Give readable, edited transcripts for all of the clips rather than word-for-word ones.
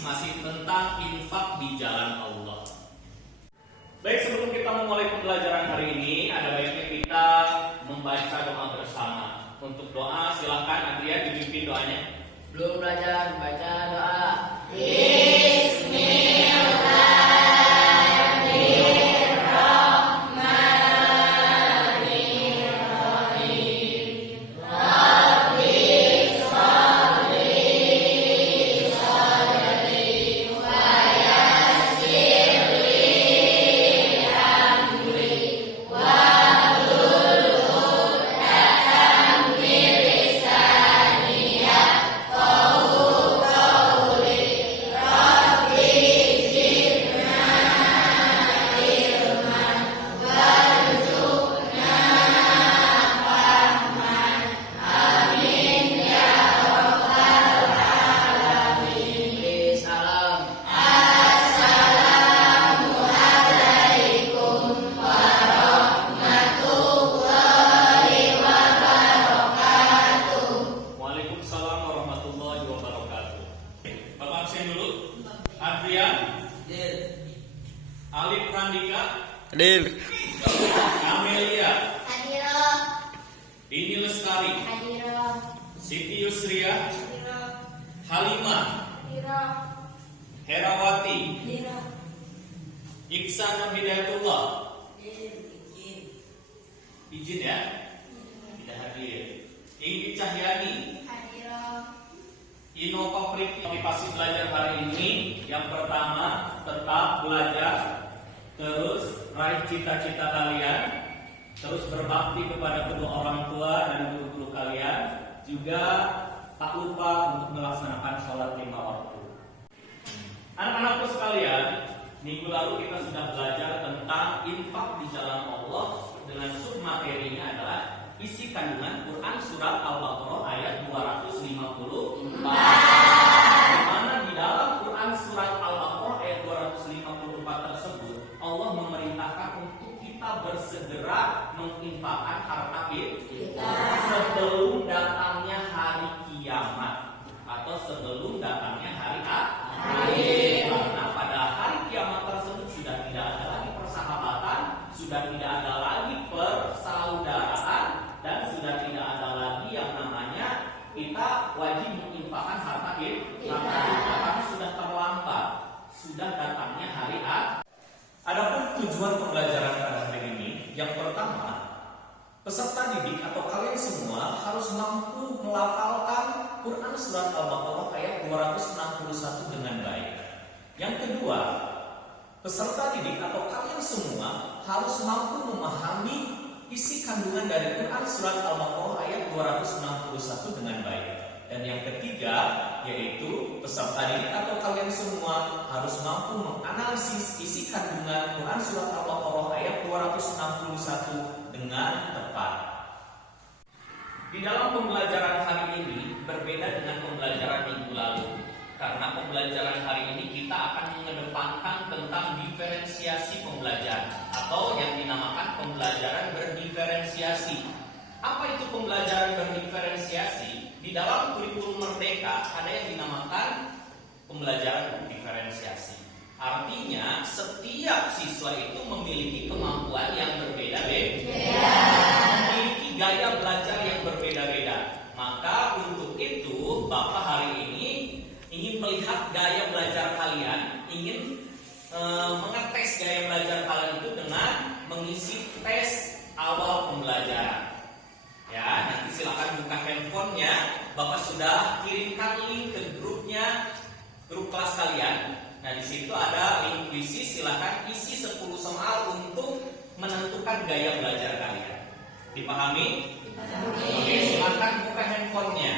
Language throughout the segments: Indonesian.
masih tentang infak di jalan Allah. Baik, sebelum kita memulai pembelajaran hari ini, ada baiknya kita membaca doa bersama. Untuk doa, silakan Adrian dipimpin doanya. Belum belajar, baca doa. Alif Randika, Hadir. Amelia, Hadiro, Dini Lestari, Hadiro, Siti Yusria, Hadiro, Halimah, Hadiro, Herawati, Hadiro, Iksan Hidayatullah. Izin ya, tidak hadir. Inggi Cahyani, Hadiro, Innova Motivasi belajar hari ini. Yang pertama, tetap belajar, terus raih cita-cita kalian, terus berbakti kepada kedua orang tua dan guru-guru kalian. Juga tak lupa untuk melaksanakan sholat 5 waktu. Anak-anakku sekalian, minggu lalu kita sudah belajar tentang infak di jalan Allah dengan submaterinya adalah isi kandungan Quran surat Al-Baqarah ayat 254. Di mana di dalam Quran surat Al-Baqarah ayat 254 tersebut Allah memerintahkan untuk kita bersegera menginfakkan harta kita sebelum datangnya hari kiamat atau sebelum datangnya hari akhir. Karena pada hari kiamat tersebut sudah tidak ada lagi persahabatan, sudah tidak ada lagi persaudaraan, dan sudah tidak ada lagi yang namanya kita wajib menginfakkan harta kita karena sudah terlambat, sudah datangnya hari akhir. Adapun tujuan pembelajaran pada hari ini, yang pertama, peserta didik atau kalian semua harus mampu melafalkan Quran surat Al-Baqarah ayat 261 dengan baik. Yang kedua, peserta didik atau kalian semua harus mampu memahami isi kandungan dari Quran surat Al-Baqarah ayat 261 dengan baik. Dan yang ketiga, yaitu peserta didik atau kalian semua harus mampu menganalisis isi kandungan Quran surat Al-Baqarah ayat 261 dengan tepat. Di dalam pembelajaran hari ini berbeda dengan pembelajaran minggu lalu. Karena pembelajaran hari ini kita akan mengedepankan tentang diferensiasi pembelajaran atau yang dinamakan pembelajaran berdiferensiasi. Apa itu pembelajaran berdiferensiasi? Di dalam kurikulum Merdeka ada yang dinamakan pembelajaran berdiferensiasi. Artinya setiap siswa itu memiliki kemampuan yang berbeda-beda, memiliki gaya belajar yang berbeda-beda. Maka untuk itu Bapak hari ini ingin melihat gaya belajar kalian, ingin mengetes gaya belajar kalian itu dengan mengisi tes awal pembelajaran. Ya, nanti silakan buka handphonenya. Bapak sudah kirimkan link ke grupnya, grup kelas kalian. Nah, di situ ada link kuisi, silakan isi 10 soal untuk menentukan gaya belajar kalian. Dipahami? Oke, silakan buka handphonenya.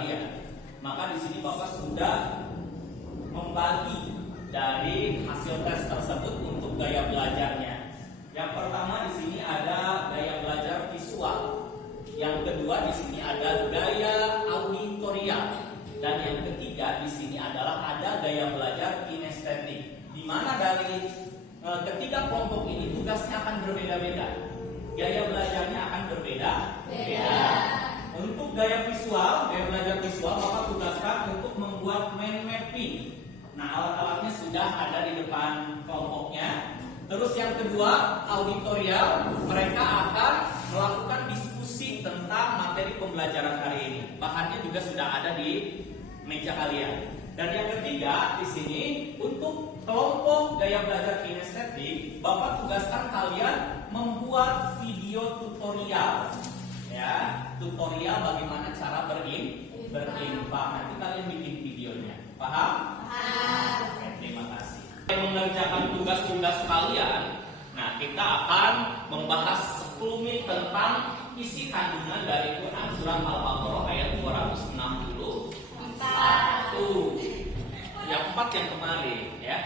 kalian. Maka di sini Bapak sudah membagi dari hasil tes tersebut untuk gaya belajarnya. Yang pertama di sini ada gaya belajar visual. Yang kedua di sini ada gaya auditorial. Dan yang ketiga di sini adalah ada gaya belajar kinestetik. Di mana dari ketiga kelompok ini tugasnya akan berbeda-beda. Gaya belajarnya akan berbeda-beda. Untuk gaya belajar visual, Bapak tugaskan untuk membuat mind mapping. Nah, alat-alatnya sudah ada di depan kelompoknya. Terus yang kedua, auditorial, mereka akan melakukan diskusi tentang materi pembelajaran hari ini. Bahannya juga sudah ada di meja kalian. Dan yang ketiga di sini untuk kelompok gaya belajar kinestetik, Bapak tugaskan kalian membuat video tutorial. Ya, tutorial bagaimana cara berinfak. Nanti kalian bikin videonya. Paham? Oke, terima kasih. Mengerjakan tugas-tugas kalian. Nah, kita akan membahas 10 menit tentang isi kandungan dari Quran surat Al-Baqarah ayat 261. Yang 4 yang kemarin, ya.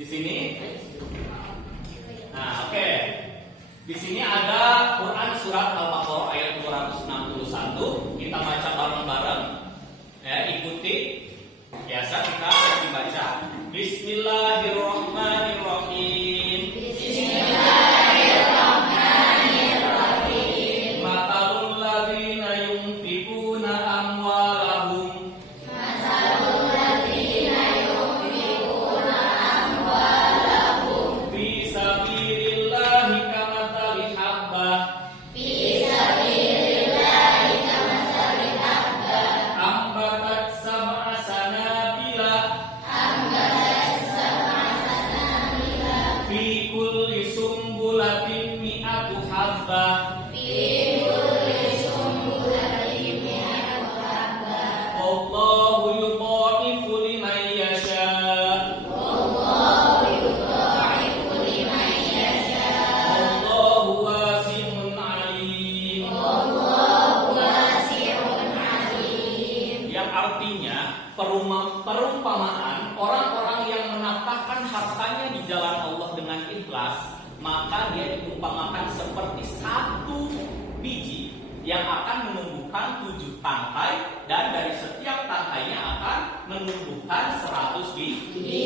Di sini. Nah, oke. Di sini ada Quran surat Al-Baqarah ayat 261. Kita baca bareng-bareng. Ya, ikuti. Biasa kita dibaca. Bismillahirrahmanirrahim. Bismillahirrahmanirrahim. Matalul ladzina yunfiquna amwalahum. Matalul ladzina yunfiquna amwalahum. Fi sabilillahi kamathali habbah. Fi sabilillahi kamathali habbah. Ambatat sab'a sanabila. Fi kulli sumbulatin mi'atu habbah. Allahu yudha'ifu liman yasha. Allahu wasi'un 'alim. Yang artinya perumpamaan orang-orang yang menafkahkan hartanya di jalan Allah dengan ikhlas, maka dia diumpamakan seperti satu biji yang akan menumbuhkan 7 tangkai, dan dari setiap tangkainya akan menumbuhkan 100 biji.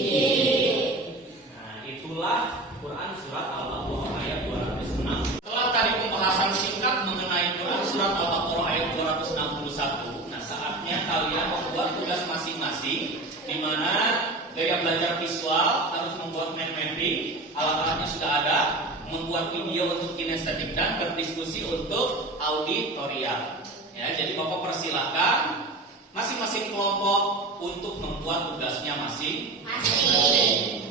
Nah, itulah Quran surat Al-Baqarah ayat 206. Setelah tadi pembahasan singkat mengenai Quran surat Al-Baqarah ayat 261, nah saatnya kalian membuat tugas masing-masing, di mana gaya belajar visual harus membuat mind mapping, alat-alatnya sudah ada, membuat video untuk kinestetik, dan berdiskusi untuk auditorial. Ya, jadi Bapak persilakan masing-masing kelompok untuk membuat tugasnya masing-masing.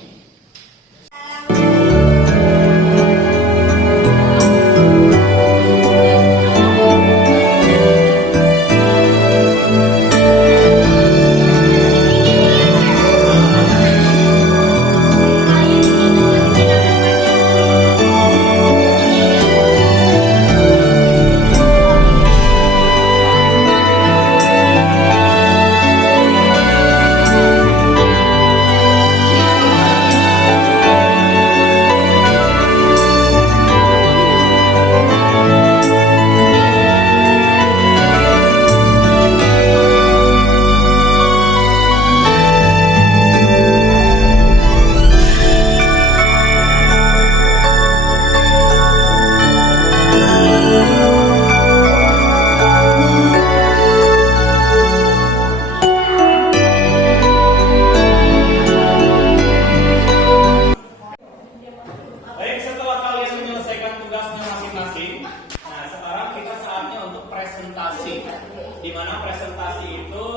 Di mana presentasi itu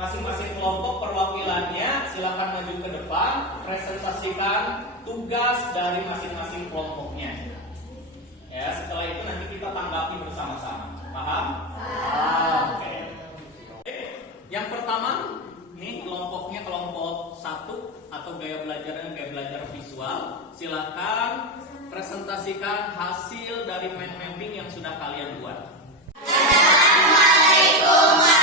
masing-masing kelompok perwakilannya silakan maju ke depan, presentasikan tugas dari masing-masing kelompoknya. Ya, setelah itu nanti kita tanggapi bersama-sama. Paham? Oke. Yang pertama, ini kelompoknya kelompok 1 atau gaya belajar visual. Silakan presentasikan hasil dari mind mapping yang sudah kalian buat. Assalamualaikum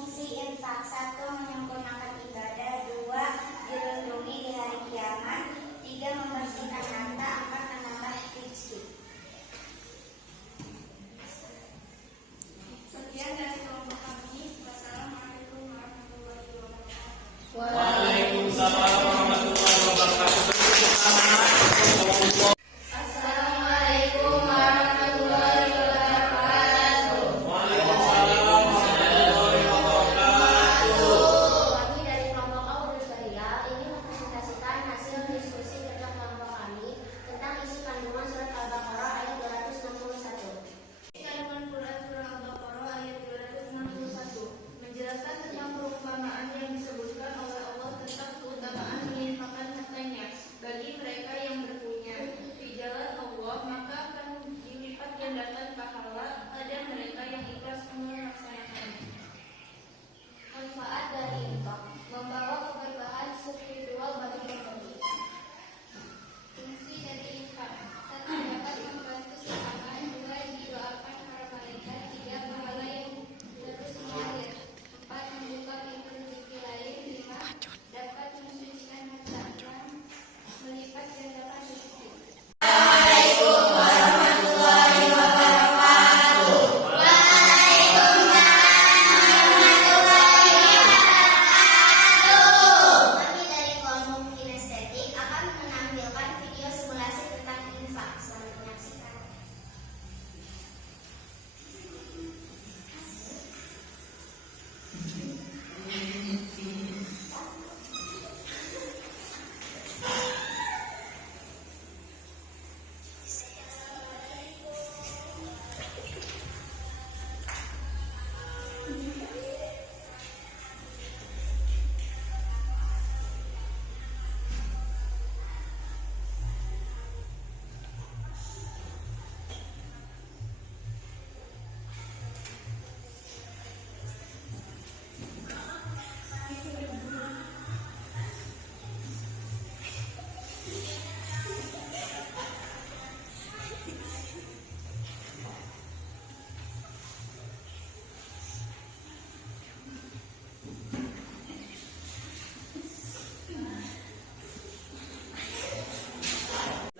Fungsi infak: 1. Menyempurnakan ibadah. 2. Dirundungi di hari kiamat. 3. Membersihkan harta. 4. Menambah rezeki. Sekian dari kelompok kami. Wassalamualaikum warahmatullahi wabarakatuh. Waalaikumsalam warahmatullahi wabarakatuh. Assalamualaikum warahmatullahi wabarakatuh. Waalaikumsalam warahmatullahi wabarakatuh. Kami dari kelompok Audrey Sahia ingin mempresentasikan hasil diskusi kerja kelompok kami tentang isi kandungan surat Al-Baqarah ayat 261. Kandungan Quran surah Al-Baqarah ayat 261 menjelaskan tentang perumpamaan yang disebutkan oleh Allah tentang keutamaan menginfakkan hartanya bagi mereka yang berpunya di jalan Allah, maka akan dilipat gandakan pahala pada mereka yang ikhlas melaksanakannya. Manfaat dari infak: membawa keberkahan spiritual bagi pemberi. Fungsi dari infak: 1. Dapat membantu sesama. 2. Didoakan para malaikat. 3. Pahala yang terus mengalir. 4. Membuka pintu rezeki lain. 5. Dapat mensucikan harta. 6. Melipat gandakan rezeki. Kami dari kelompok kinestetik akan menampilkan video simulasi tentang infak. Selamat menyaksikan.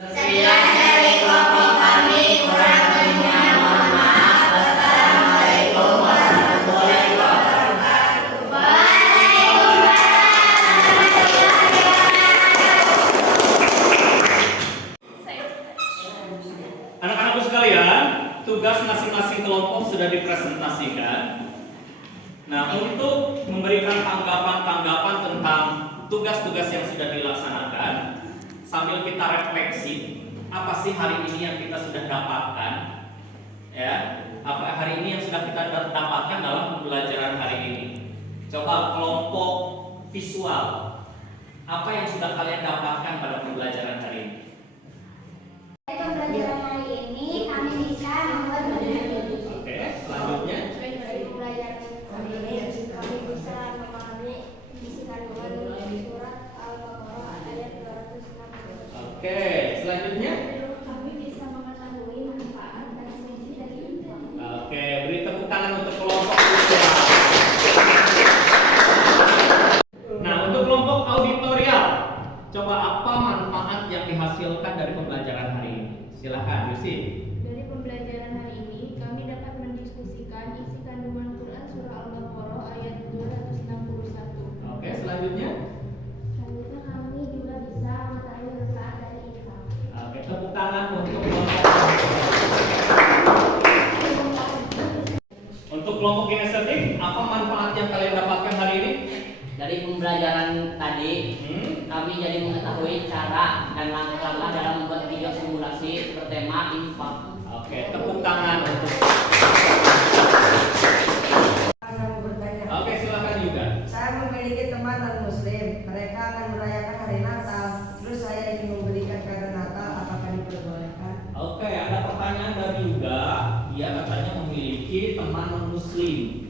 Sekian dari kelompok kami, kurang lebihnya mohon maaf. Wassalamualaikum warahmatullahi wabarakatuh. Anak-anakku sekalian, tugas masing-masing kelompok sudah dipresentasikan. Nah, untuk memberikan tanggapan-tanggapan tentang tugas-tugas yang sudah dilaksanakan, sambil kita refleksi, apa sih hari ini yang kita sudah dapatkan? Ya, apa hari ini yang sudah kita dapatkan dalam pembelajaran hari ini? Coba kelompok visual, apa yang sudah kalian dapatkan pada pembelajaran hari ini? Dari pembelajaran hari ini kami bisa membuat materi. Oke, selanjutnya. Dari pembelajaran hari ini kami bisa memahami isi kandungan surat Al-Baqarah ayat 260. Oke, selanjutnya. Kami bisa mengetahui manfaat dan fungsi dari infak. Oke, beri tepuk tangan untuk kelompok visual. Nah, untuk kelompok auditorial, coba apa manfaat yang dihasilkan dari pembelajaran hari ini? Silakan, Yusi. Dari pembelajaran hari ini, kami dapat mendiskusikan isi kandungan Quran surah Al-Baqarah ayat 261. Oke, selanjutnya. Selanjutnya kami juga bisa mengetahui manfaat dari infak. Oke, tepuk tangan untuk kelompok. Untuk kelompok kinestetik, apa manfaat yang kalian dapatkan hari ini? Dari pembelajaran tadi, kami jadi mengetahui cara dan langkah-langkah dalam membuat video simulasi bertema infak. Oke, tepuk tangan untuk. Oke, silakan juga. Saya memiliki teman non-muslim. Mereka akan merayakan hari Natal. Terus saya ingin memberikan kado Natal. Apakah diperbolehkan? Oke, ada pertanyaan dari Yuga. Dia katanya memiliki teman non-muslim.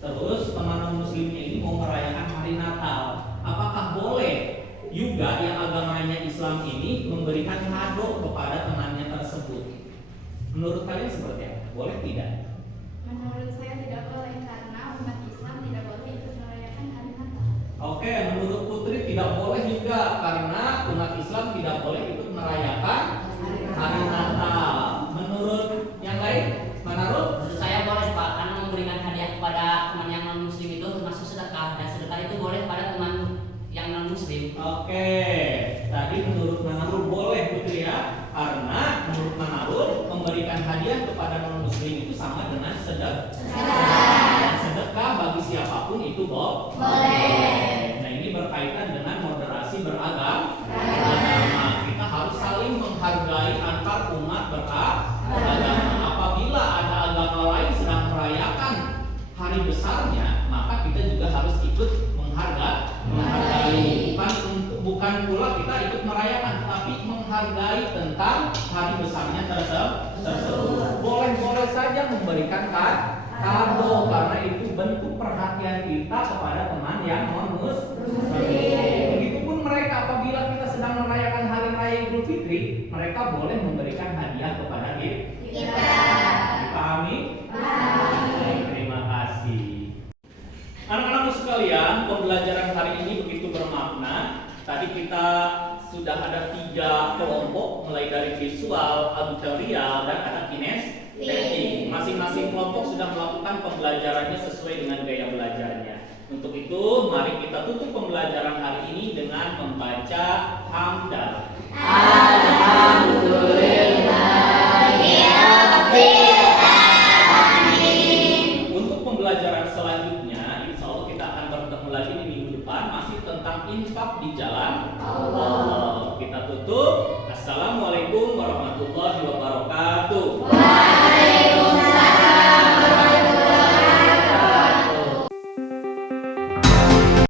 Terus teman non-muslimnya ini mau merayakan hari Natal. Apakah boleh Yuga yang agamanya Islam ini memberikan kado kepada temannya tersebut? Menurut kalian seperti apa? Boleh tidak? Menurut saya tidak boleh karena umat Islam tidak tidak boleh juga karena umat Islam tidak boleh ikut merayakan hari Natal. Menurut yang lain, menurut Menurut saya boleh Pak, karena memberikan hadiah kepada teman yang non muslim itu termasuk sedekah, dan sedekah itu boleh pada teman yang non muslim. Oke, tadi menurut Manarul boleh Putri ya, karena menurut Manarul memberikan hadiah kepada non muslim itu sama dengan sedekah. Dan sedekah bagi siapapun itu boleh. Nah ini berkaitan dengan moderasi beragama. Kita harus saling menghargai antar umat beragama. Apabila ada agama lain sedang merayakan hari besarnya, maka kita juga harus ikut menghargai. Bukan pula kita ikut merayakan, tapi menghargai tentang hari besarnya tersebut. Boleh saja memberikan kado karena itu bentuk perhatian kita kepada teman yang non muslim. Begitupun mereka apabila kita sedang merayakan hari raya Idul Fitri, mereka boleh memberikan hadiah kepada kita. Dipahami? Baik, terima kasih. Anak-anakku sekalian, pembelajaran hari ini begitu bermakna. Tadi kita sudah ada 3 kelompok, mulai dari visual, auditorial, dan ada kinestetik. Masing-masing kelompok sudah melakukan pembelajarannya sesuai dengan gaya belajarnya. Untuk itu, mari kita tutup pembelajaran hari ini dengan membaca hamdalah. Untuk pembelajaran selanjutnya, insya Allah kita akan bertemu lagi di minggu depan, masih tentang infak di jalan Allah. Kita tutup. Assalamualaikum warahmatullahi wabarakatuh.